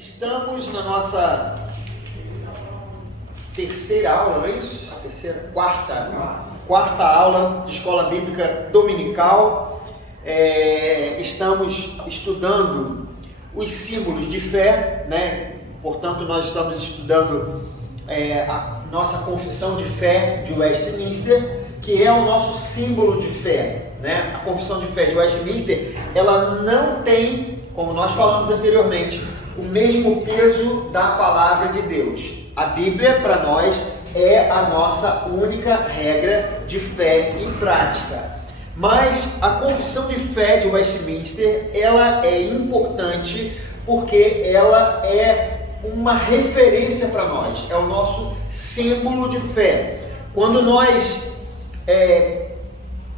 Estamos na nossa terceira aula, não é isso? Quarta aula de Escola Bíblica Dominical. Estamos estudando os símbolos de fé, né? Portanto, nós estamos estudando a nossa confissão de fé de Westminster, que é o nosso símbolo de fé, né? A confissão de fé de Westminster, ela não tem, como nós falamos anteriormente, o mesmo peso da palavra de Deus. A Bíblia, para nós, é a nossa única regra de fé e prática. Mas a confissão de fé de Westminster, ela é importante porque ela é uma referência para nós, é o nosso símbolo de fé. Quando nós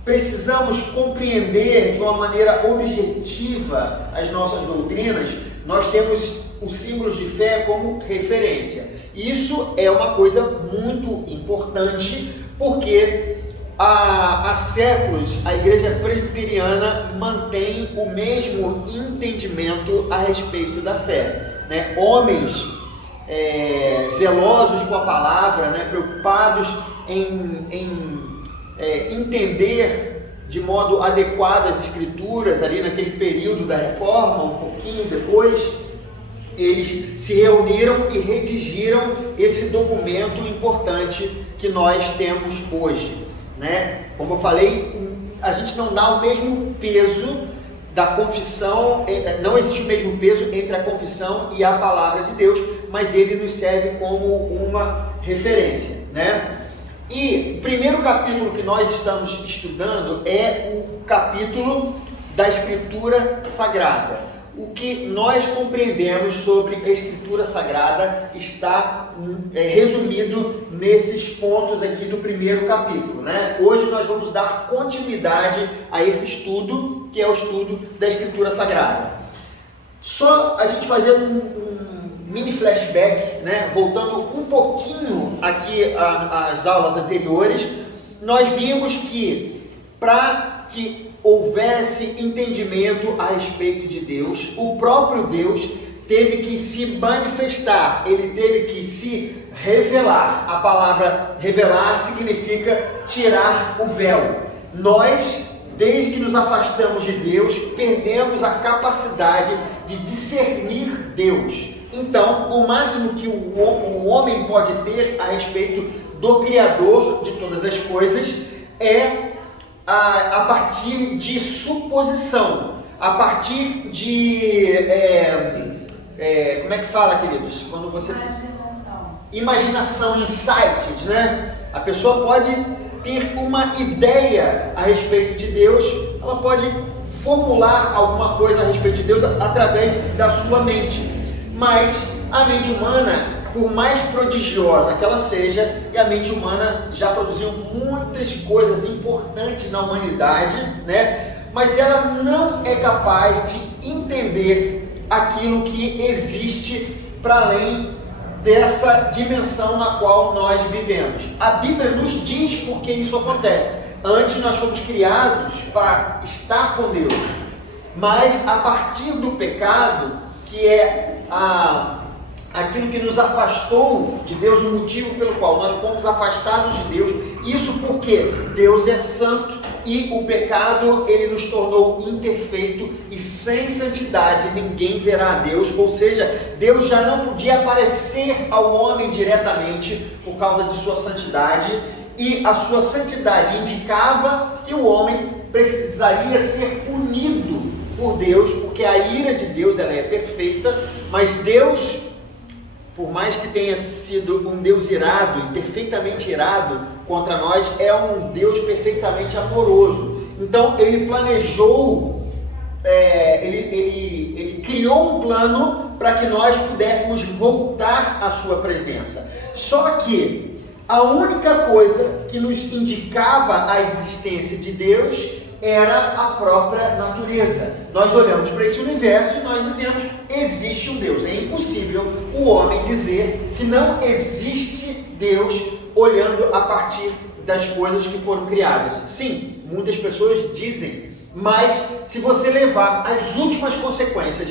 precisamos compreender de uma maneira objetiva as nossas doutrinas, nós temos os símbolos de fé como referência. Isso é uma coisa muito importante, porque há séculos a igreja presbiteriana mantém o mesmo entendimento a respeito da fé, né? Homens zelosos com a palavra, né? Preocupados em entender de modo adequado as escrituras ali naquele período da reforma, um pouquinho depois, eles se reuniram e redigiram esse documento importante que nós temos hoje, né? Como eu falei, a gente não dá o mesmo peso da confissão, não existe o mesmo peso entre a confissão e a palavra de Deus, mas ele nos serve como uma referência, né? E o primeiro capítulo que nós estamos estudando é o capítulo da Escritura Sagrada. O que nós compreendemos sobre a Escritura Sagrada está resumido nesses pontos aqui do primeiro capítulo, né? Hoje nós vamos dar continuidade a esse estudo, que é o estudo da Escritura Sagrada. Só a gente fazer um mini flashback, né? Voltando um pouquinho aqui às aulas anteriores, nós vimos que para que houvesse entendimento a respeito de Deus, o próprio Deus teve que se manifestar, ele teve que se revelar. A palavra revelar significa tirar o véu. Nós, desde que nos afastamos de Deus, perdemos a capacidade de discernir Deus. Então, o máximo que o homem pode ter a respeito do Criador de todas as coisas é a partir de suposição, a partir de como é que fala, queridos? Quando você imaginação, insights, né? A pessoa pode ter uma ideia a respeito de Deus, ela pode formular alguma coisa a respeito de Deus através da sua mente, mas a mente humana, por mais prodigiosa que ela seja, e a mente humana já produziu muitas coisas importantes na humanidade, né? Mas ela não é capaz de entender aquilo que existe para além dessa dimensão na qual nós vivemos. A Bíblia nos diz por que isso acontece. Antes nós fomos criados para estar com Deus, mas a partir do pecado, que é aquilo que nos afastou de Deus, o motivo pelo qual nós fomos afastados de Deus, isso porque Deus é santo e o pecado, ele nos tornou imperfeito, e sem santidade ninguém verá a Deus, ou seja, Deus já não podia aparecer ao homem diretamente por causa de sua santidade, e a sua santidade indicava que o homem precisaria ser punido por Deus, porque a ira de Deus, ela é perfeita, mas Deus, por mais que tenha sido um Deus irado e perfeitamente irado contra nós, é um Deus perfeitamente amoroso. Então ele planejou, ele criou um plano para que nós pudéssemos voltar à sua presença. Só que a única coisa que nos indicava a existência de Deus era a própria natureza. Nós olhamos para esse universo e nós dizemos, existe um Deus. É impossível o homem dizer que não existe Deus olhando a partir das coisas que foram criadas. Sim, muitas pessoas dizem, mas se você levar as últimas consequências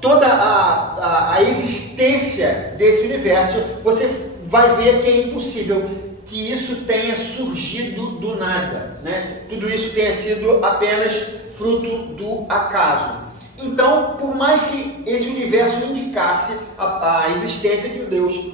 toda a existência desse universo, você vai ver que é impossível que isso tenha surgido do nada, né? Tudo isso tenha sido apenas fruto do acaso. Então, por mais que esse universo indicasse a existência de um Deus,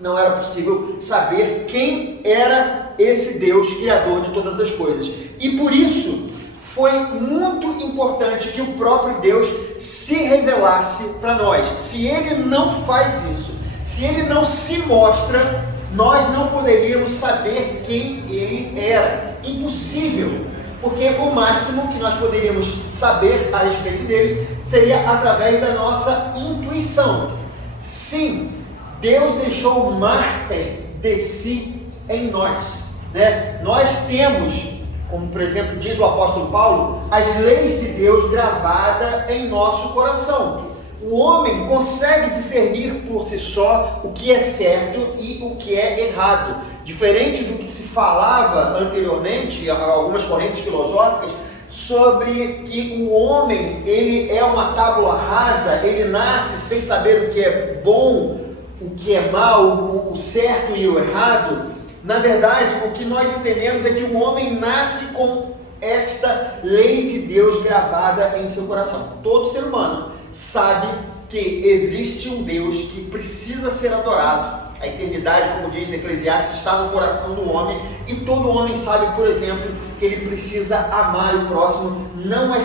não era possível saber quem era esse Deus criador de todas as coisas. E por isso foi muito importante que o próprio Deus se revelasse para nós. Se ele não faz isso, se ele não se mostra, nós não poderíamos saber quem ele era. Impossível. Porque o máximo que nós poderíamos saber a respeito dele seria através da nossa intuição. Sim, Deus deixou marcas de si em nós, né? Nós temos, como por exemplo diz o apóstolo Paulo, as leis de Deus gravadas em nosso coração. O homem consegue discernir por si só o que é certo e o que é errado. Diferente do que se falava anteriormente, algumas correntes filosóficas, sobre que o homem, ele é uma tábua rasa, ele nasce sem saber o que é bom, o que é mal, o certo e o errado. Na verdade, o que nós entendemos é que o homem nasce com esta lei de Deus gravada em seu coração. Todo ser humano sabe que existe um Deus que precisa ser adorado. A eternidade, como diz Eclesiastes, está no coração do homem, e todo homem sabe, por exemplo, que ele precisa amar o próximo. Não é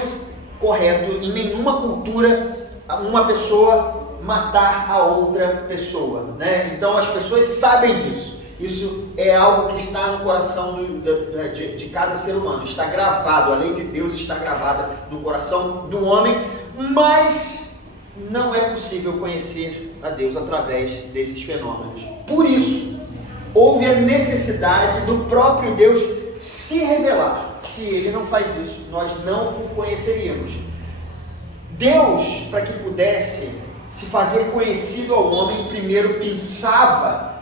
correto em nenhuma cultura uma pessoa matar a outra pessoa, né? Então as pessoas sabem disso. Isso é algo que está no coração de cada ser humano, está gravado, a lei de Deus está gravada no coração do homem, mas não é possível conhecer a Deus através desses fenômenos. Por isso, houve a necessidade do próprio Deus se revelar. Se ele não faz isso, nós não o conheceríamos. Deus, para que pudesse se fazer conhecido ao homem, primeiro pensava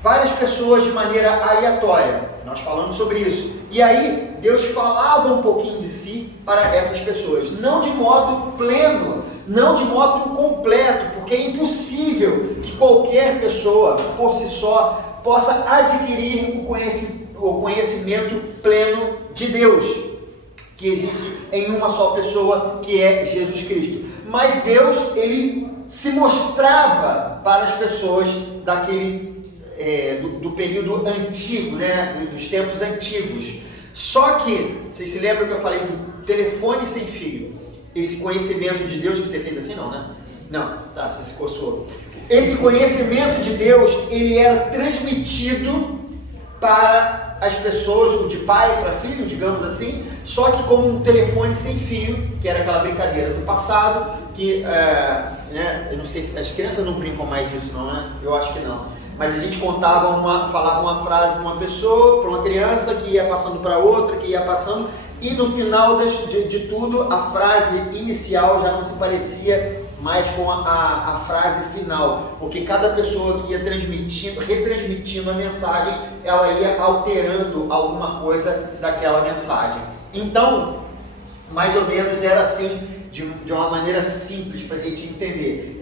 várias pessoas de maneira aleatória. Nós falamos sobre isso. E aí, Deus falava um pouquinho de si para essas pessoas. Não de modo pleno, não de modo completo, porque é impossível que qualquer pessoa, por si só, possa adquirir o conhecimento pleno de Deus, que existe em uma só pessoa, que é Jesus Cristo. Mas Deus, ele se mostrava para as pessoas do período antigo, né? Dos tempos antigos. Só que, vocês se lembram que eu falei do telefone sem fio? Esse conhecimento de Deus que você fez assim, não, né? Não, tá, você se coçou. Esse conhecimento de Deus, ele era transmitido para as pessoas, de pai para filho, digamos assim, só que como um telefone sem fio, que era aquela brincadeira do passado, que, né, eu não sei se as crianças não brincam mais disso não, né? Eu acho que não. Mas a gente falava uma frase para uma pessoa, para uma criança, que ia passando para outra, que ia passando, e no final de tudo, a frase inicial já não se parecia mais com a frase final, porque cada pessoa que ia retransmitindo a mensagem, ela ia alterando alguma coisa daquela mensagem. Então, mais ou menos era assim, de uma maneira simples para a gente entender.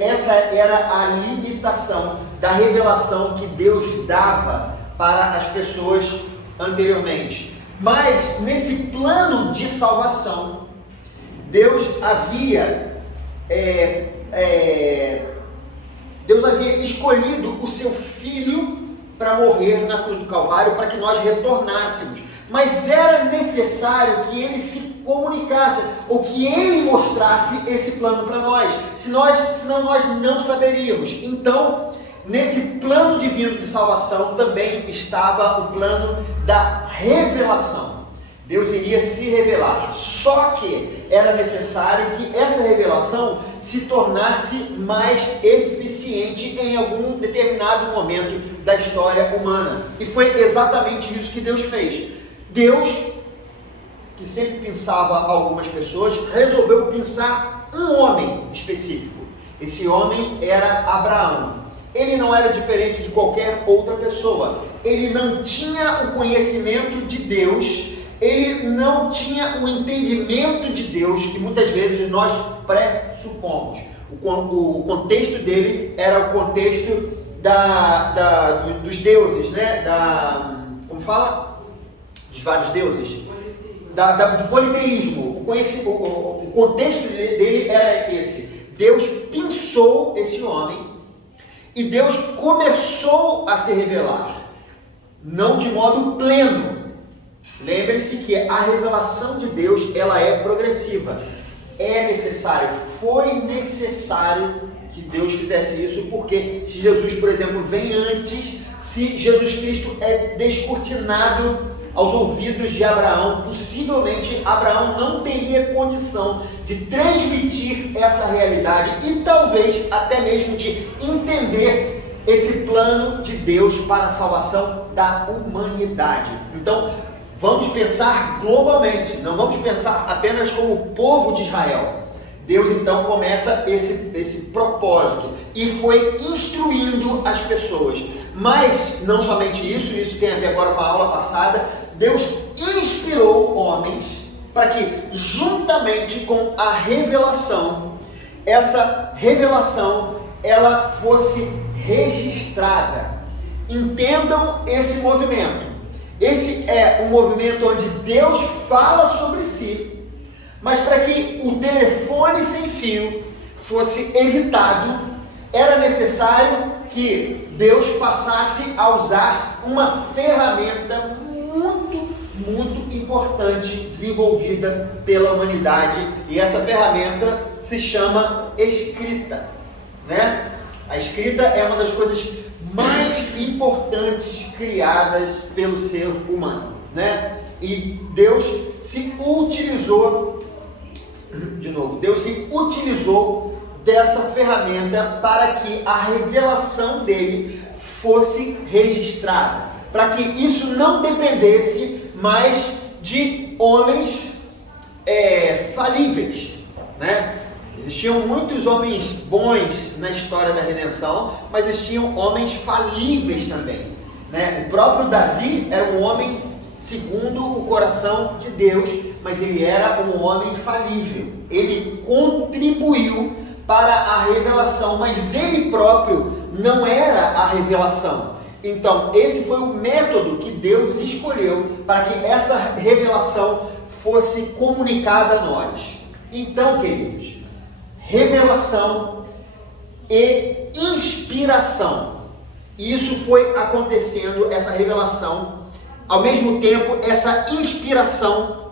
Essa era a limitação da revelação que Deus dava para as pessoas anteriormente. Mas nesse plano de salvação, Deus havia escolhido o seu Filho para morrer na cruz do Calvário, para que nós retornássemos. Mas era necessário que ele se comunicasse, ou que ele mostrasse esse plano para nós, senão nós não saberíamos. Então, nesse plano divino de salvação também estava o plano da revelação. Deus iria se revelar, só que era necessário que essa revelação se tornasse mais eficiente em algum determinado momento da história humana. E foi exatamente isso que Deus fez. Deus, que sempre pensava algumas pessoas, resolveu pensar um homem específico. Esse homem era Abraão. Ele não era diferente de qualquer outra pessoa. Ele não tinha o conhecimento de Deus, ele não tinha o entendimento de Deus que muitas vezes nós pressupomos. O contexto dele era o contexto dos deuses, né? Como fala? Dos vários deuses. Do politeísmo. O contexto dele era esse. Deus pensou esse homem e Deus começou a se revelar, não de modo pleno. Lembre-se que a revelação de Deus, ela é progressiva. Foi necessário que Deus fizesse isso, porque se Jesus, por exemplo, vem antes, se Jesus Cristo é descortinado aos ouvidos de Abraão, possivelmente Abraão não teria condição de transmitir essa realidade e talvez até mesmo de entender esse plano de Deus para a salvação da humanidade. Então, vamos pensar globalmente, não vamos pensar apenas como o povo de Israel. Deus então começa esse propósito e foi instruindo as pessoas. Mas não somente isso tem a ver agora com a aula passada. Deus inspirou homens para que, juntamente com a revelação, essa revelação ela fosse registrada. Entendam esse movimento. Esse é um movimento onde Deus fala sobre si, mas para que o telefone sem fio fosse evitado, era necessário que Deus passasse a usar uma ferramenta muito importante desenvolvida pela humanidade, e essa ferramenta se chama escrita, né? A escrita é uma das coisas mais importantes criadas pelo ser humano, né? E Deus se utilizou dessa ferramenta para que a revelação dele fosse registrada, para que isso não dependesse mais de homens falíveis, né? Existiam muitos homens bons na história da redenção, mas existiam homens falíveis também, né? O próprio Davi era um homem segundo o coração de Deus, mas ele era um homem falível. Ele contribuiu para a revelação, mas ele próprio não era a revelação. Então, esse foi o método que Deus escolheu para que essa revelação fosse comunicada a nós. Então, queridos, revelação e inspiração. Isso foi acontecendo, essa revelação, ao mesmo tempo, essa inspiração,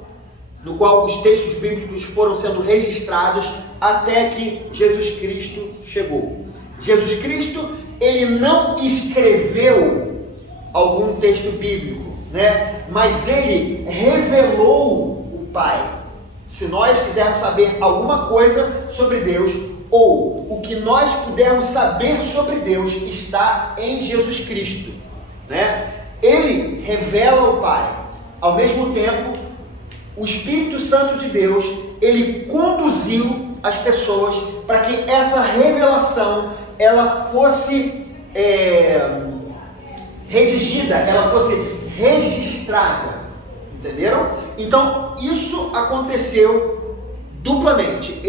no qual os textos bíblicos foram sendo registrados até que Jesus Cristo chegou. Jesus Cristo, ele não escreveu algum texto bíblico, né? Mas ele revelou o Pai. Se nós quisermos saber alguma coisa sobre Deus, ou o que nós pudermos saber sobre Deus, está em Jesus Cristo, né? Ele revela o Pai. Ao mesmo tempo, o Espírito Santo de Deus, ele conduziu as pessoas para que essa revelação ela fosse redigida, ela fosse registrada. Entenderam? Então, isso aconteceu duplamente.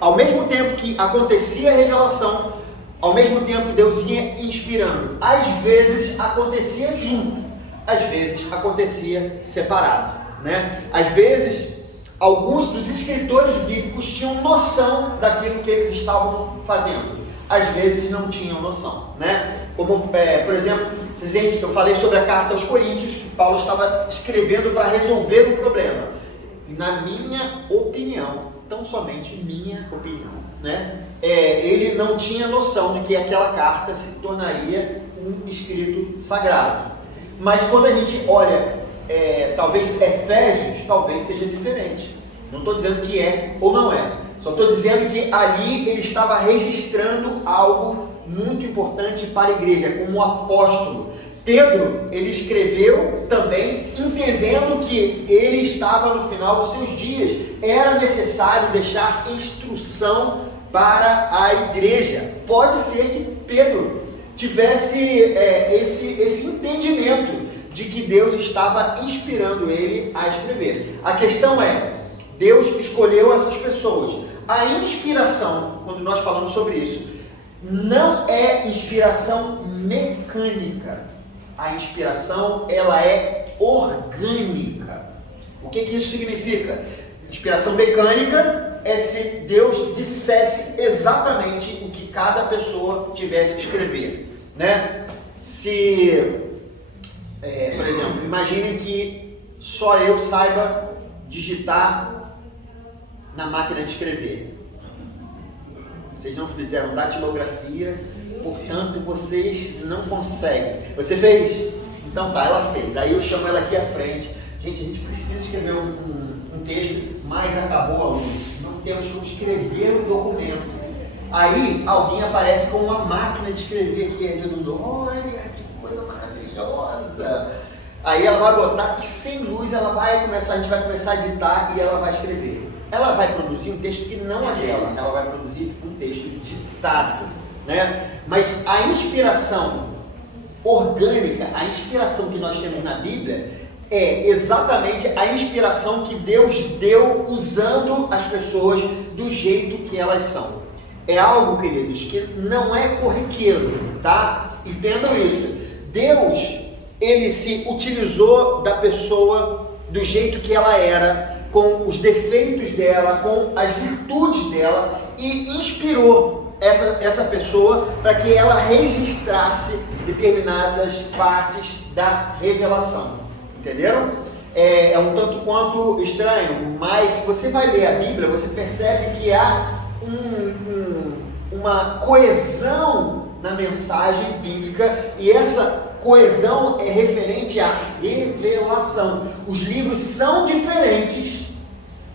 Ao mesmo tempo que acontecia a revelação, ao mesmo tempo Deus ia inspirando. Às vezes acontecia junto, às vezes acontecia separado, né? Às vezes, alguns dos escritores bíblicos tinham noção daquilo que eles estavam fazendo. Às vezes não tinham noção, né? Como, por exemplo, eu falei sobre a carta aos Coríntios, que Paulo estava escrevendo para resolver o problema. E na minha opinião, tão somente minha opinião, né? Ele não tinha noção de que aquela carta se tornaria um escrito sagrado. Mas quando a gente olha, talvez Efésios, talvez seja diferente. Não estou dizendo que é ou não é. Só estou dizendo que ali ele estava registrando algo muito importante para a igreja, como apóstolo. Pedro, ele escreveu também entendendo que ele estava no final dos seus dias. Era necessário deixar instrução para a igreja. Pode ser que Pedro tivesse esse entendimento de que Deus estava inspirando ele a escrever. A questão é, Deus escolheu essas pessoas. A inspiração, quando nós falamos sobre isso, não é inspiração mecânica. A inspiração, ela é orgânica. O que isso significa? Inspiração mecânica é se Deus dissesse exatamente o que cada pessoa tivesse que escrever, né? Se, por exemplo, imaginem que só eu saiba digitar na máquina de escrever. Vocês não fizeram datilografia, portanto vocês não conseguem. Você fez? Então tá, ela fez. Aí eu chamo ela aqui à frente. Gente, a gente precisa escrever um texto, mas acabou a luz. Não temos como escrever um documento. Aí alguém aparece com uma máquina de escrever aqui, dizendo, olha que coisa maravilhosa. Aí ela vai botar e sem luz ela vai começar, a gente vai começar a editar e ela vai escrever. Ela vai produzir um texto que não é dela, ela vai produzir um texto ditado, né? Mas a inspiração orgânica, a inspiração que nós temos na Bíblia é exatamente a inspiração que Deus deu usando as pessoas do jeito que elas são. É algo, queridos, que não é corriqueiro, tá? Entendam isso. Deus, ele se utilizou da pessoa do jeito que ela era, com os defeitos dela, com as virtudes dela, e inspirou essa pessoa para que ela registrasse determinadas partes da revelação. Entenderam? É um tanto quanto estranho, mas se você vai ler a Bíblia, você percebe que há uma coesão na mensagem bíblica, e essa coesão é referente à revelação. Os livros são diferentes,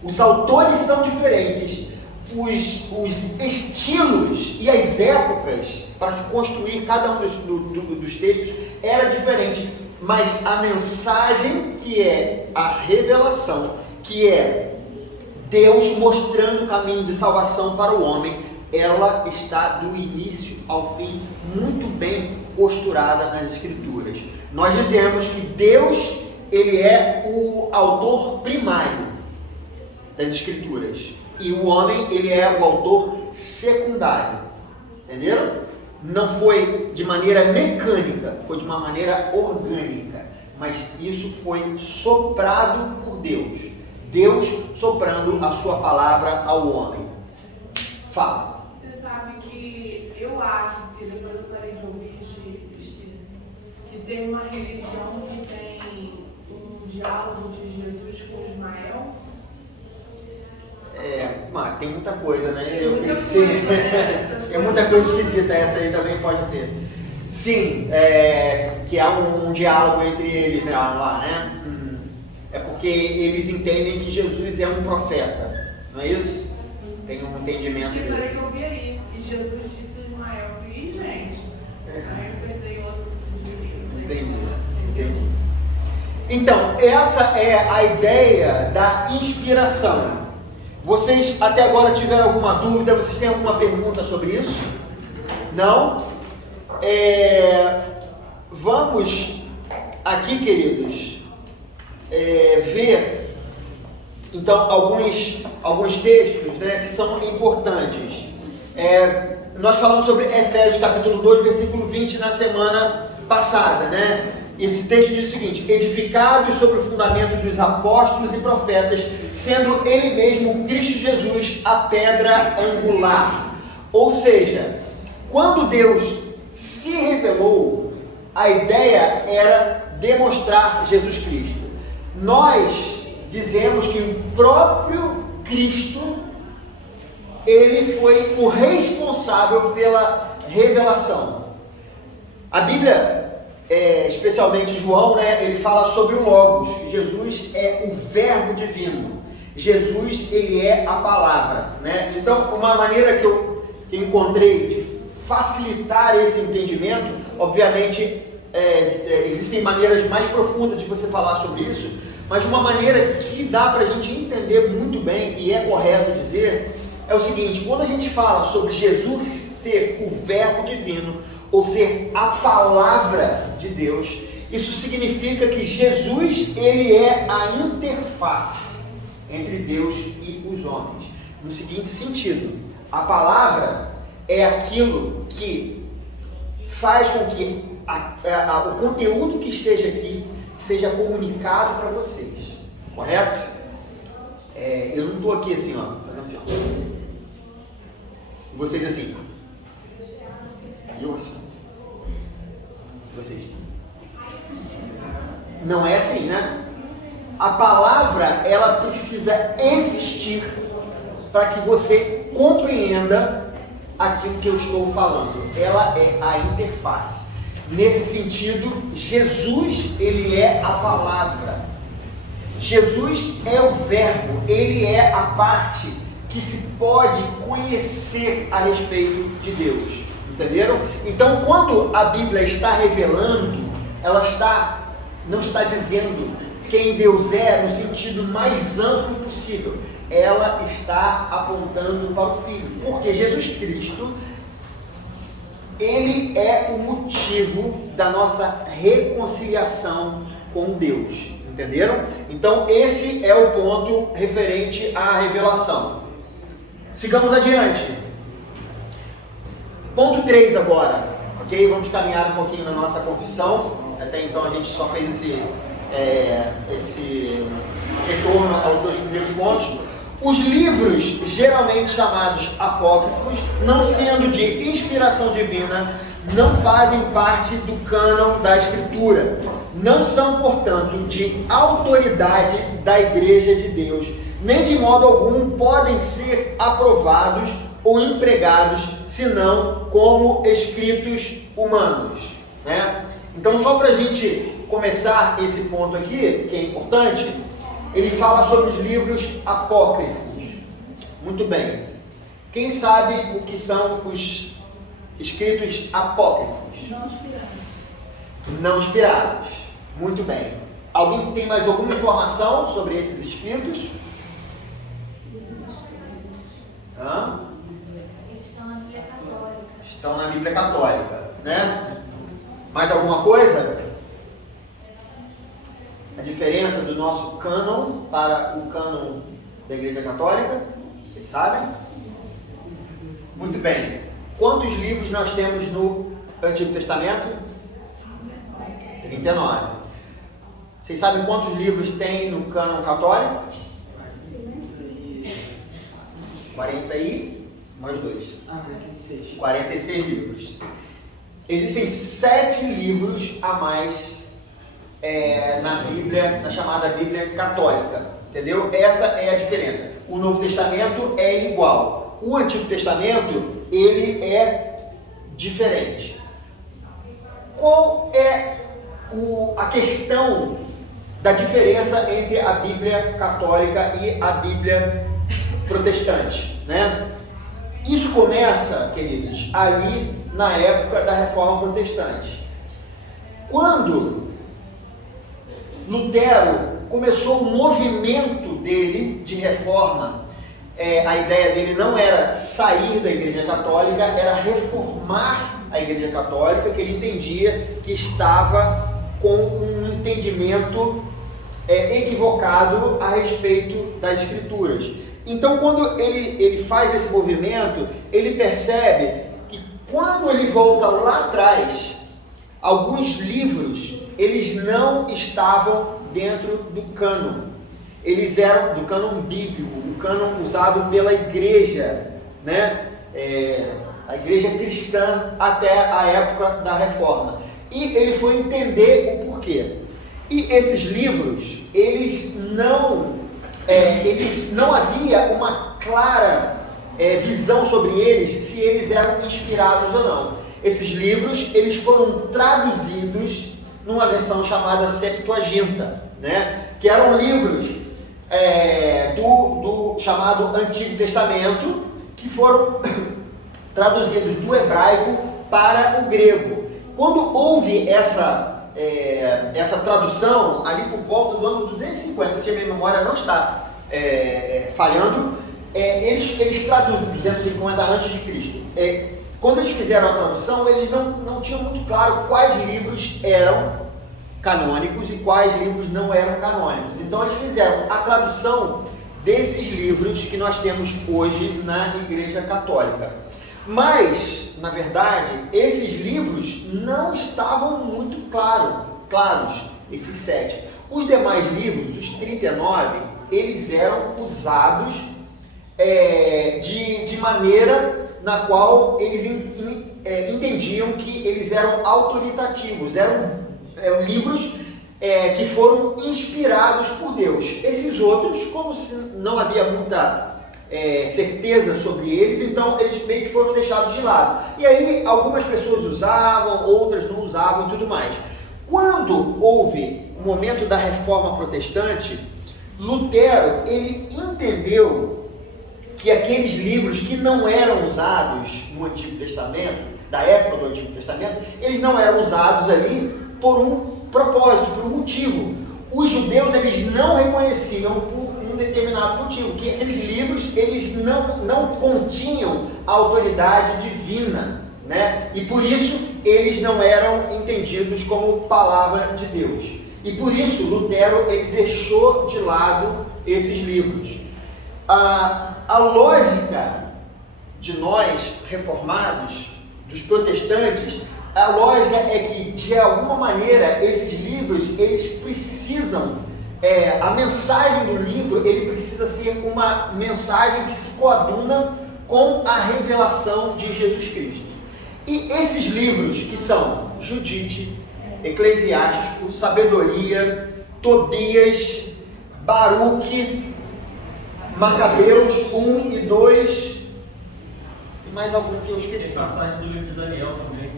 os autores são diferentes, os estilos e as épocas para se construir cada um dos textos era diferente, mas a mensagem, que é a revelação, que é Deus mostrando o caminho de salvação para o homem, ela está do início ao fim muito bem costurada nas Escrituras. Nós dizemos que Deus, ele é o autor primário das Escrituras, e o homem, ele é o autor secundário. Entenderam? Não foi de maneira mecânica, foi de uma maneira orgânica, mas isso foi soprado por Deus. Deus soprando a sua palavra ao homem. Fala. Você sabe que eu acho, porque depois eu parei de ouvir, que tem uma religião que tem um diálogo de Jesus com Ismael. Mas tem muita coisa, né? Tem muita coisa esquisita, essa aí também pode ter. Sim, que há um diálogo entre eles, né, lá, né? É porque eles entendem que Jesus é um profeta, não é isso? Tem um entendimento disso. Eu parei de ouvir aí, e Jesus disse a Ismael, e gente, aí eu perdi outro livro. Entendi. Então, essa é a ideia da inspiração. Vocês até agora tiveram alguma dúvida? Vocês têm alguma pergunta sobre isso? Não? Vamos aqui, queridos, ver então alguns textos, né, que são importantes. Nós falamos sobre Efésios capítulo 2, versículo 20 na semana passada, né? Esse texto diz o seguinte: edificados sobre o fundamento dos apóstolos e profetas, sendo ele mesmo Cristo Jesus a pedra angular. Ou seja, quando Deus se revelou, a ideia era demonstrar Jesus Cristo. Nós dizemos que o próprio Cristo, ele foi o responsável pela revelação. A Bíblia, especialmente João, né, ele fala sobre o Logos. Jesus é o verbo divino. Jesus, ele é a palavra, né? Então, uma maneira que eu encontrei de facilitar esse entendimento, obviamente, existem maneiras mais profundas de você falar sobre isso, mas uma maneira que dá para a gente entender muito bem, e é correto dizer, é o seguinte: quando a gente fala sobre Jesus ser o verbo divino, ou ser a palavra de Deus, Isso significa que Jesus, ele é a interface entre Deus e os homens. No seguinte sentido, a palavra é aquilo que faz com que o conteúdo que esteja aqui seja comunicado para vocês, correto? Eu não estou aqui assim, ó, fazendo assim, ó. Vocês assim, e eu assim, vocês. Não é assim, né? A palavra, ela precisa existir para que você compreenda aquilo que eu estou falando. Ela é a interface. Nesse sentido, Jesus, ele é a palavra. Jesus é o verbo, ele é a parte que se pode conhecer a respeito de Deus. Entenderam? Então, quando a Bíblia está revelando, ela não está dizendo quem Deus é no sentido mais amplo possível. Ela está apontando para o Filho. Porque Jesus Cristo, ele é o motivo da nossa reconciliação com Deus. Entenderam? Então, esse é o ponto referente à revelação. Sigamos adiante. Ponto 3 agora. Ok? Vamos caminhar um pouquinho na nossa confissão. Até então a gente só fez esse retorno aos 2 primeiros pontos. Os livros, geralmente chamados apócrifos, não sendo de inspiração divina, não fazem parte do cânon da Escritura. Não são, portanto, de autoridade da Igreja de Deus, nem de modo algum podem ser aprovados ou empregados, senão como escritos humanos, né? Então, só para a gente começar esse ponto aqui, que é importante, ele fala sobre os livros apócrifos. Muito bem. Quem sabe o que são os escritos apócrifos? Não inspirados. Não inspirados. Muito bem. Alguém tem mais alguma informação sobre esses escritos? Eles estão na Bíblia Católica. Estão na Bíblia Católica, né? Mais alguma coisa? A diferença do nosso cânon para o cânon da Igreja Católica? Vocês sabem? Muito bem. Quantos livros nós temos no Antigo Testamento? 39. Vocês sabem quantos livros tem no cânon católico? 40 e mais 2. 46. 46 livros. Existem 7 livros a mais na Bíblia, na chamada Bíblia Católica. Entendeu? Essa é a diferença. O Novo Testamento é igual. O Antigo Testamento, ele é diferente. Qual é a questão da diferença entre a Bíblia Católica e a Bíblia Protestante, né? Isso começa, queridos, ali na época da Reforma Protestante. Quando Lutero começou o movimento dele de reforma, a ideia dele não era sair da Igreja Católica, era reformar a Igreja Católica, que ele entendia que estava com um entendimento equivocado a respeito das Escrituras. Então, quando ele faz esse movimento, ele percebe que quando ele volta lá atrás, alguns livros, eles não estavam dentro do cânon. Eles eram do cânon bíblico, o cânon usado pela igreja, né? A igreja cristã até a época da Reforma. E ele foi entender o porquê. E esses livros, eles não havia uma clara visão sobre eles, se eles eram inspirados ou não. Esses livros, eles foram traduzidos numa versão chamada Septuaginta, né? Que eram livros do chamado Antigo Testamento, que foram traduzidos do hebraico para o grego. Quando houve essa tradução, ali por volta do ano 250, se a minha memória não está falhando, eles traduziram 250 a.C. Quando eles fizeram a tradução, eles não tinham muito claro quais livros eram canônicos e quais livros não eram canônicos. Então eles fizeram a tradução desses livros que nós temos hoje na Igreja Católica. Mas, na verdade, esses livros não estavam muito claros, esses 7. Os demais livros, os 39, eles eram usados de maneira na qual eles entendiam que eles eram autoritativos, eram livros que foram inspirados por Deus. Esses outros, como não havia muita certeza sobre eles, então eles meio que foram deixados de lado. E aí algumas pessoas usavam, outras não usavam e tudo mais. Quando houve o momento da Reforma Protestante, Lutero, ele entendeu que aqueles livros que não eram usados no Antigo Testamento, da época do Antigo Testamento, eles não eram usados ali por um propósito, por um motivo. Os judeus, eles não reconheciam por um determinado motivo, que aqueles livros, eles não continham a autoridade divina, né? E por isso, eles não eram entendidos como palavra de Deus. E por isso, Lutero, ele deixou de lado esses livros. A lógica de nós, reformados, dos protestantes, a lógica é que, de alguma maneira, esses livros, eles precisam, a mensagem do livro, ele precisa ser uma mensagem que se coaduna com a revelação de Jesus Cristo. E esses livros, que são Judite, Eclesiástico, Sabedoria, Tobias, Baruque, Macabeus 1 e 2, e mais algum que eu esqueci. Tem passagem do livro de Daniel também.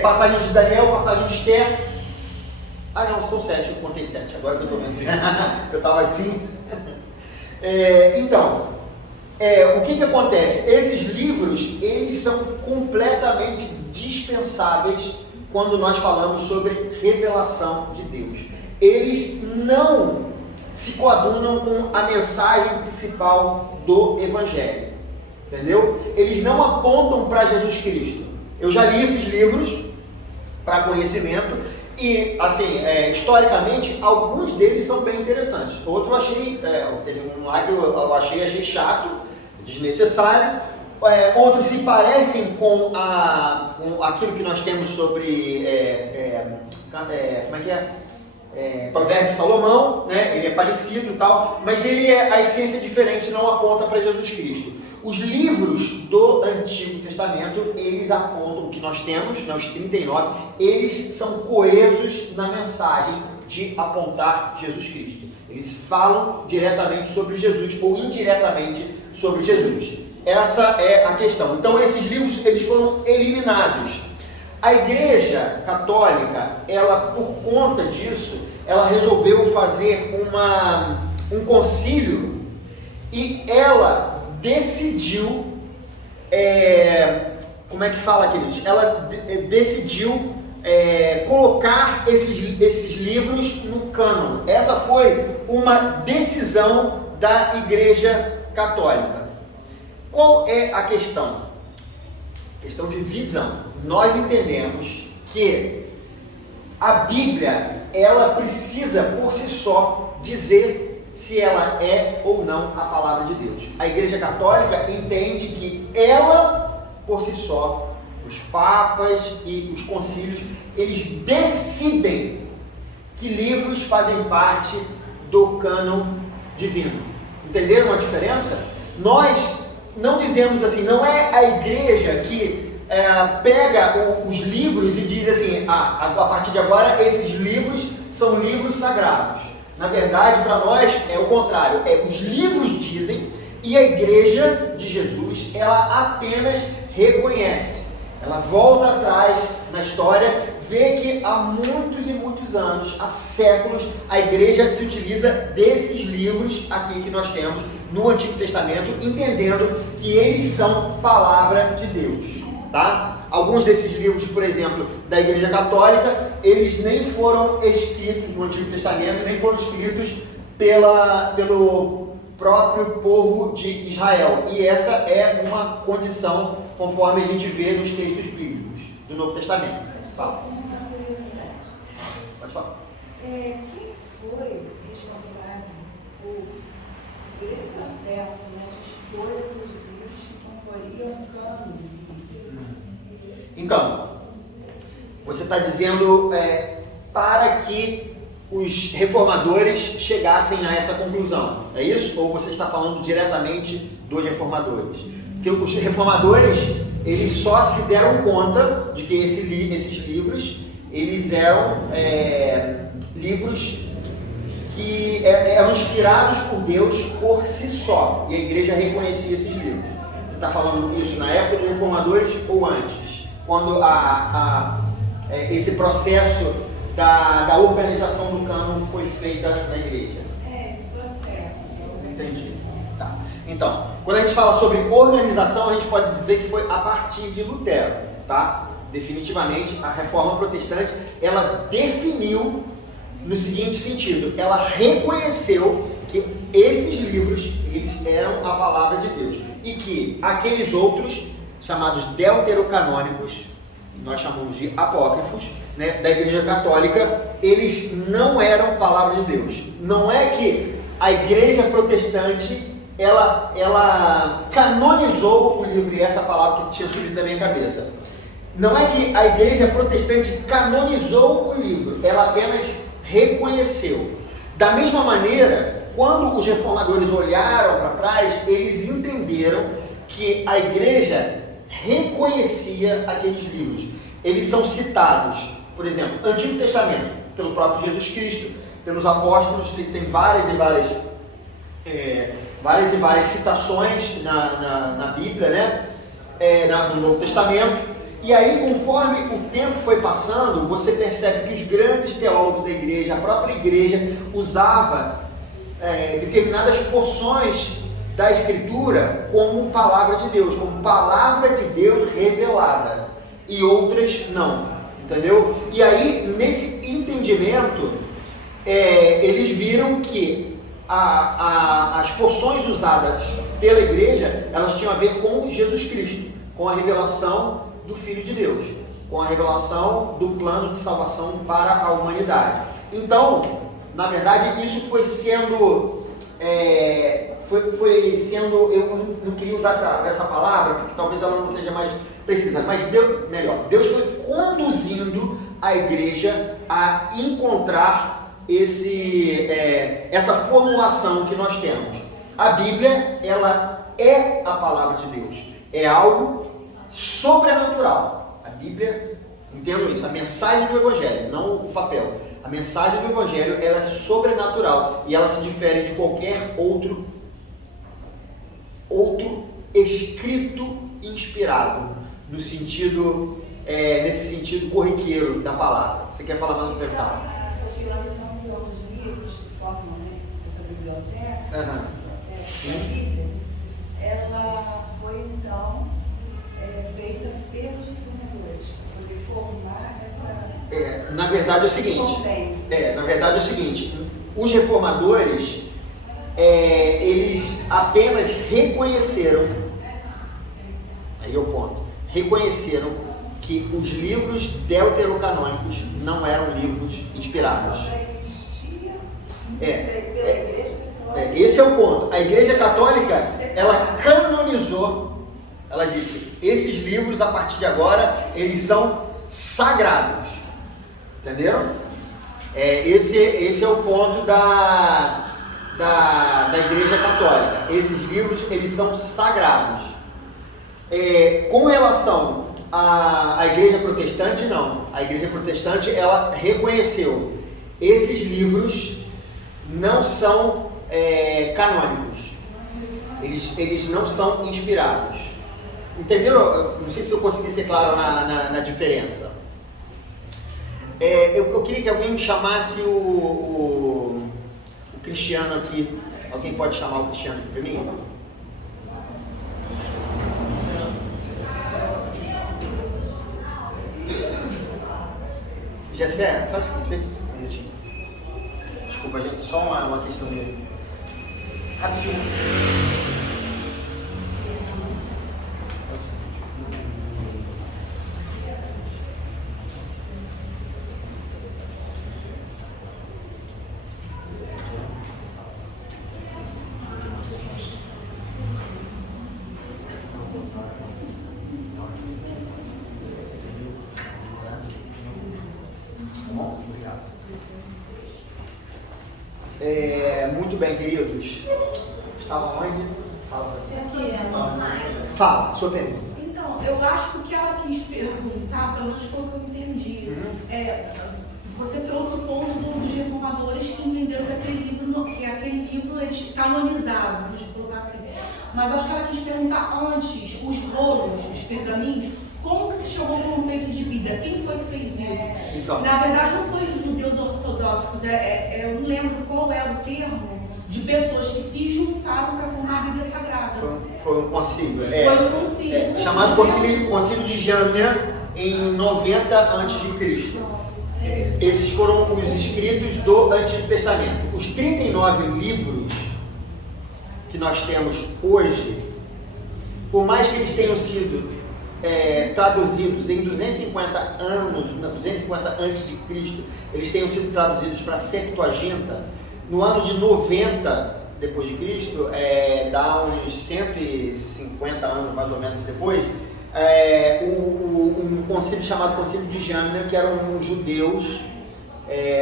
Passagem de Daniel, passagem de Esther. Não, são 7, eu contei 7, agora que eu estou vendo. Eu estava assim. Então, o que acontece? Esses livros, eles são completamente dispensáveis quando nós falamos sobre revelação de Deus. Eles não se coadunam com a mensagem principal do Evangelho. Entendeu? Eles não apontam para Jesus Cristo. Eu já li esses livros para conhecimento e, assim, historicamente, alguns deles são bem interessantes. Outro eu achei, teve um lá que eu achei chato, desnecessário. Outros se parecem com aquilo que nós temos sobre, como é que é? Provérbio de Salomão, né? Ele é parecido e tal, mas a essência é diferente, não aponta para Jesus Cristo. Os livros do Antigo Testamento, eles apontam o que nós temos, os 39, eles são coesos na mensagem de apontar Jesus Cristo. Eles falam diretamente sobre Jesus ou indiretamente sobre Jesus. Essa é a questão. Então, esses livros, eles foram eliminados. A Igreja Católica, ela, por conta disso, ela resolveu fazer um concílio e ela decidiu, como é que fala, queridos? Ela decidiu colocar esses livros no cânon. Essa foi uma decisão da Igreja Católica. Qual é a questão? Questão de visão. Nós entendemos que a Bíblia, ela precisa por si só dizer se ela é ou não a palavra de Deus. A Igreja Católica entende que ela, por si só, os papas e os concílios, eles decidem que livros fazem parte do cânon divino. Entenderam a diferença? Nós não dizemos assim, não é a igreja que pega os livros e diz assim, a partir de agora esses livros são livros sagrados. Na verdade, para nós é o contrário, os livros dizem e a Igreja de Jesus, ela apenas reconhece. Ela volta atrás na história, vê que há muitos e muitos anos, há séculos, a Igreja se utiliza desses livros aqui que nós temos no Antigo Testamento, entendendo que eles são palavra de Deus, tá? Alguns desses livros, por exemplo, da Igreja Católica, eles nem foram escritos no Antigo Testamento, nem foram escritos pelo próprio povo de Israel. E essa é uma condição, conforme a gente vê nos textos bíblicos do Novo Testamento. Fala. Uma curiosidade. Pode falar. Quem foi responsável por esse processo, né, de escolha dos livros que comporiam o cânone? Então, você está dizendo para que os reformadores chegassem a essa conclusão, é isso? Ou você está falando diretamente dos reformadores? Porque os reformadores, eles só se deram conta de que esses livros, eles eram livros que eram inspirados por Deus por si só, e a igreja reconhecia esses livros. Você está falando isso na época dos reformadores ou antes? Quando esse processo da organização do cânon foi feita na igreja? Esse processo. Entendi. Tá. Então, quando a gente fala sobre organização, a gente pode dizer que foi a partir de Lutero, tá? Definitivamente, a reforma protestante, ela definiu no seguinte sentido: ela reconheceu que esses livros, eles eram a palavra de Deus, e que aqueles outros, chamados deuterocanônicos, nós chamamos de apócrifos, né, da Igreja Católica, eles não eram palavra de Deus. Não é que a Igreja Protestante ela canonizou o livro, e essa palavra que tinha surgido da minha cabeça. Não é que a Igreja Protestante canonizou o livro, ela apenas reconheceu. Da mesma maneira, quando os reformadores olharam para trás, eles entenderam que a Igreja reconhecia aqueles livros. Eles são citados, por exemplo, Antigo Testamento, pelo próprio Jesus Cristo, pelos apóstolos, tem várias e várias citações na Bíblia, né? No Novo Testamento. E aí, conforme o tempo foi passando, você percebe que os grandes teólogos da igreja, a própria igreja, usava determinadas porções da Escritura como palavra de Deus, como palavra de Deus revelada, e outras não, entendeu? E aí, nesse entendimento, eles viram que as porções usadas pela igreja, elas tinham a ver com Jesus Cristo, com a revelação do Filho de Deus, com a revelação do plano de salvação para a humanidade. Então, na verdade, isso foi sendo, eu não queria usar essa palavra, porque talvez ela não seja mais precisa, mas Deus foi conduzindo a igreja a encontrar essa formulação que nós temos. A Bíblia, ela é a palavra de Deus, é algo sobrenatural. A Bíblia, entendo isso, a mensagem do Evangelho, não o papel. A mensagem do Evangelho, ela é sobrenatural e ela se difere de qualquer outro escrito inspirado, no sentido, nesse sentido corriqueiro da palavra. Você quer falar mais do perguntar? A compilação de outros livros que formam, né, essa biblioteca, da Bíblia, ela foi então feita pelos reformadores, para poder formar essa... Na verdade é o seguinte, os reformadores, eles apenas reconheceram, aí é o ponto, reconheceram que os livros deuterocanônicos não eram livros inspirados. Já existia pela Igreja Católica. Esse é o ponto. A Igreja Católica, ela canonizou. Ela disse, esses livros, a partir de agora, eles são sagrados. Entenderam? Esse é o ponto da Igreja Católica. Esses livros, eles são sagrados. Com relação à Igreja Protestante, não. A Igreja Protestante, ela reconheceu, esses livros não são canônicos. Eles não são inspirados. Entenderam? Não sei se eu consegui ser claro na diferença. Eu queria que alguém chamasse o Cristiano aqui. Alguém pode chamar o Cristiano aqui para mim? Gessé, faz o seguinte, vem aqui um minutinho. Desculpa, gente, só uma questão de... Rapidinho. Muito bem, queridos. Estavam onde? Fala. Fala, sua pergunta. Então, eu acho que o que ela quis perguntar, pelo menos foi o que eu entendi. Você trouxe o ponto dos reformadores que entenderam que aquele livro eles canonizaram, vamos colocar assim. Mas acho que ela quis perguntar antes, os rolos, os pergaminhos, como que se chamou o conceito de Bíblia? Quem foi que fez isso? Então, na verdade, não foi os judeus ortodoxos, eu não lembro qual era o termo, de pessoas que se juntaram para formar a Bíblia Sagrada. Foi um concílio. Foi um concílio. Chamado concílio de Jâmnia, em 90 a.C. Esses foram os escritos do Antigo Testamento. Os 39 livros que nós temos hoje, por mais que eles tenham sido traduzidos em 250 a.C., eles tenham sido traduzidos para a Septuaginta, no ano de 90 depois de Cristo, dá uns 150 anos mais ou menos depois, um concílio chamado Concílio de Jâmnia, que eram judeus,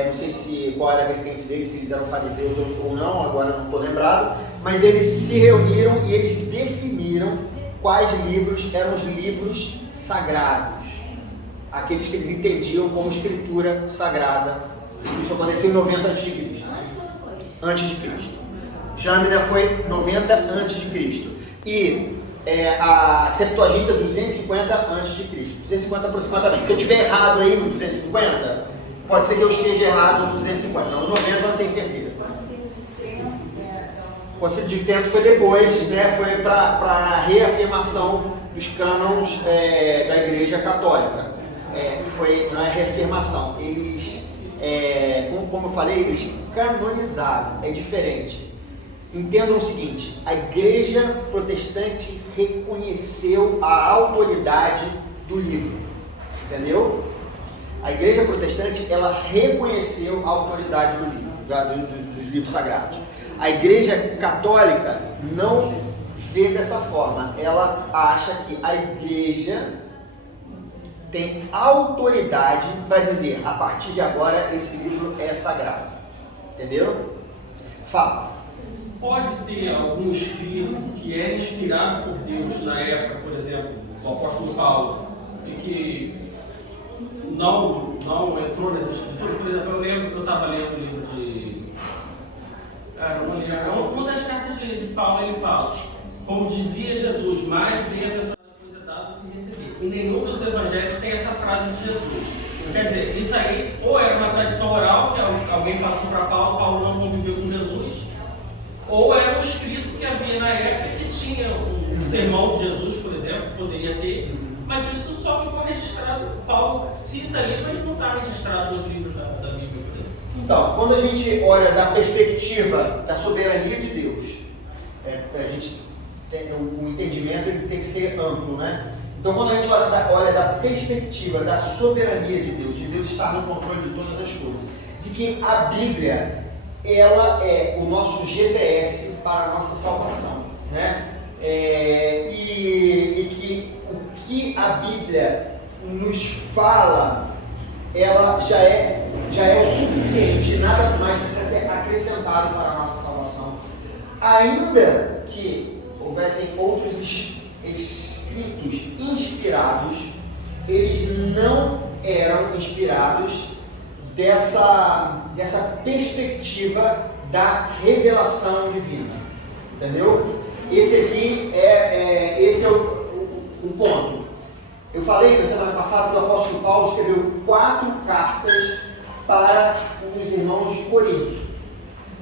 não sei qual era a vertente deles, se eles eram fariseus ou não, agora não estou lembrado, mas eles se reuniram e eles definiram quais livros eram os livros sagrados, aqueles que eles entendiam como escritura sagrada. Isso aconteceu em 90 a.C. Antes ou depois? Antes de Cristo. Jâmnia foi 90 antes de Cristo. E a Septuaginta 250 antes de Cristo. 250 aproximadamente. Se eu estiver errado aí no 250, pode ser que eu esteja errado no 250. No 90 eu não tenho certeza. O Concílio de Trento foi depois, foi para a reafirmação dos cânons da Igreja Católica. Não é reafirmação. Eles, como eu falei, eles canonizaram. É diferente. Entendam o seguinte: a Igreja Protestante reconheceu a autoridade do livro. Entendeu? A Igreja Protestante, ela reconheceu a autoridade do livro, dos livros sagrados. A Igreja Católica não vê dessa forma. Ela acha que a Igreja tem autoridade para dizer: a partir de agora esse livro é sagrado. Entendeu? Fala. Pode ter algum escrito que é inspirado por Deus na época, por exemplo, o apóstolo Paulo, e que não entrou nas escrituras? Por exemplo, eu lembro que eu estava lendo o livro de... não lembro. Uma das cartas de Paulo, ele fala: como dizia Jesus, mais bem-aventurado foi dado do que receber. E nenhum dos evangelhos tem essa frase de Jesus. Quer dizer, isso aí ou era uma tradição oral que alguém passou para Paulo, Paulo não conviveu com Jesus, ou era um escrito que havia na época que tinha um sermão de Jesus, por exemplo, que poderia ter, mas isso só ficou registrado. Paulo cita ali, mas não está registrado nos livros da Bíblia. Então, quando a gente olha da perspectiva da soberania de Deus, a gente tem, o entendimento ele tem que ser amplo, né? Então, quando a gente olha da perspectiva da soberania de Deus estar no controle de todas as coisas, de que a Bíblia, ela é o nosso GPS para a nossa salvação, né? E que o que a Bíblia nos fala, ela já é o suficiente, nada mais precisa ser acrescentado para a nossa salvação. Ainda que houvessem outros escritos inspirados, eles não eram inspirados dessa perspectiva da revelação divina, entendeu? Esse é o ponto. Eu falei na semana passada que o apóstolo Paulo escreveu 4 cartas para os irmãos de Corinto.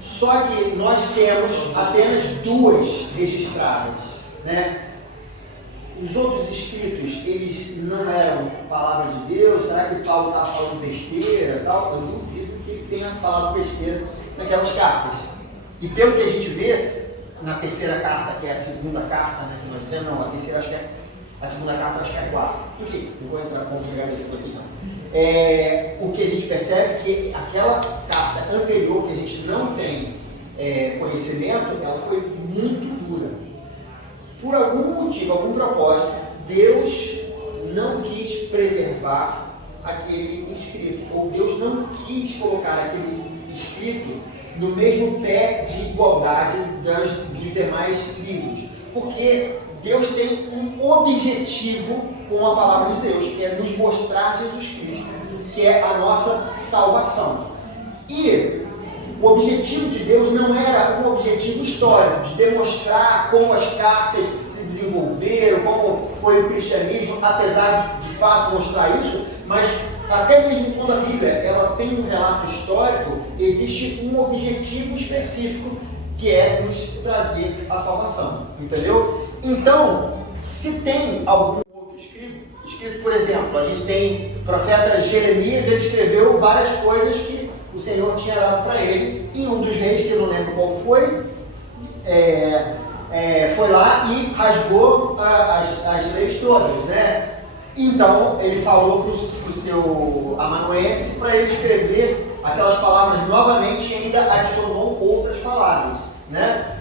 Só que nós temos apenas 2 registradas, né? Os outros escritos, eles não eram palavra de Deus? Será que Paulo estava falando besteira e tal? Eu duvido que ele tenha falado besteira naquelas cartas. E pelo que a gente vê, na terceira carta, que é a segunda carta, né, que nós dizemos, não, a terceira acho que é a segunda carta, acho que é a quarta. Enfim, não vou entrar com a cabeça com vocês não. O que a gente percebe é que aquela carta anterior, que a gente não tem conhecimento, ela foi muito dura. Por algum motivo, algum propósito, Deus não quis preservar aquele escrito, ou Deus não quis colocar aquele escrito no mesmo pé de igualdade dos demais livros. Porque Deus tem um objetivo com a palavra de Deus, que é nos mostrar Jesus Cristo, que é a nossa salvação. E o objetivo de Deus não era um objetivo histórico, de demonstrar como as cartas se desenvolveram, como foi o cristianismo, apesar de fato mostrar isso, mas até mesmo quando a Bíblia ela tem um relato histórico, existe um objetivo específico, que é nos trazer a salvação, entendeu? Então, se tem algum outro escrito, por exemplo, a gente tem o profeta Jeremias, ele escreveu várias coisas que o Senhor tinha dado para ele, e um dos reis, que eu não lembro qual foi, foi lá e rasgou as leis todas, né? Então, ele falou para o seu amanuense para ele escrever aquelas palavras novamente e ainda adicionou outras palavras, né?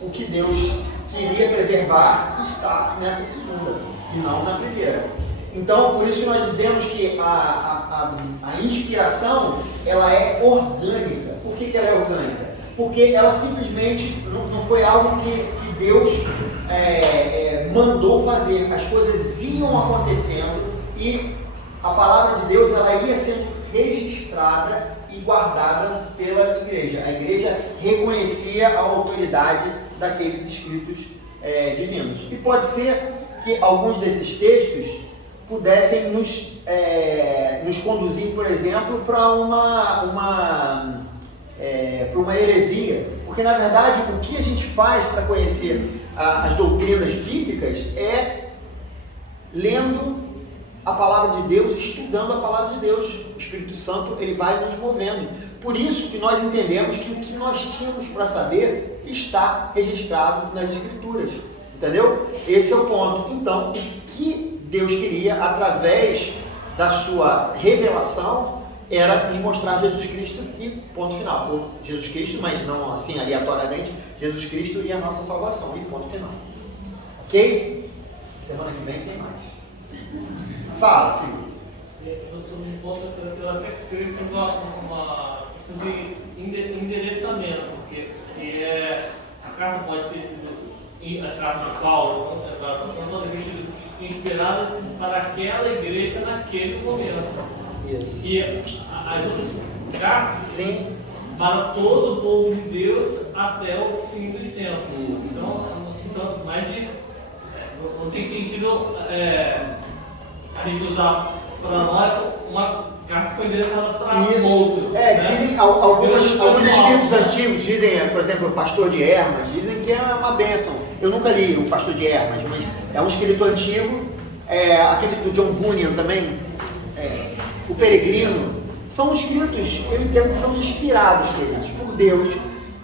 O que Deus queria preservar está nessa segunda e não na primeira. Então, por isso nós dizemos que a inspiração, ela é orgânica. Por que ela é orgânica? Porque ela simplesmente não foi algo que Deus mandou fazer. As coisas iam acontecendo e a palavra de Deus ela ia sendo registrada e guardada pela igreja. A igreja reconhecia a autoridade daqueles escritos divinos. E pode ser que alguns desses textos pudessem nos conduzir, por exemplo, para uma heresia. Porque, na verdade, o que a gente faz para conhecer as doutrinas bíblicas é lendo a palavra de Deus, estudando a palavra de Deus. O Espírito Santo ele vai nos movendo. Por isso que nós entendemos que o que nós tínhamos para saber está registrado nas Escrituras. Entendeu? Esse é o ponto. Então, o que Deus queria, através da sua revelação, era nos mostrar Jesus Cristo e ponto final. Ou Jesus Cristo, mas não assim aleatoriamente, Jesus Cristo e a nossa salvação e ponto final. Ok? Semana que vem tem mais. Fala, filho. Sobre um ponto que eu até creio que uma questão de endereçamento, que a carta pode ter sido, as cartas de Paulo, podem ter sido inspiradas para aquela igreja naquele momento. Isso. E as outras cartas Sim. para todo o povo de Deus até o fim dos tempos. Isso. Então mais de. Não tem sentido a gente usar para nós uma carta que foi endereçada para outro. Dizem alguns escritos antigos, dizem, por exemplo, o Pastor de Hermas, dizem que é uma bênção. Eu nunca li o Pastor de Hermas, mas é um escrito antigo, aquele do John Bunyan também, o Peregrino, são escritos, eu entendo que são inspirados por Deus,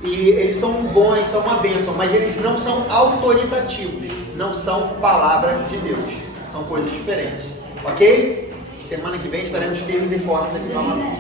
e eles são bons, são uma bênção, mas eles não são autoritativos, não são palavras de Deus, são coisas diferentes, ok? Semana que vem estaremos firmes e fortes aqui novamente.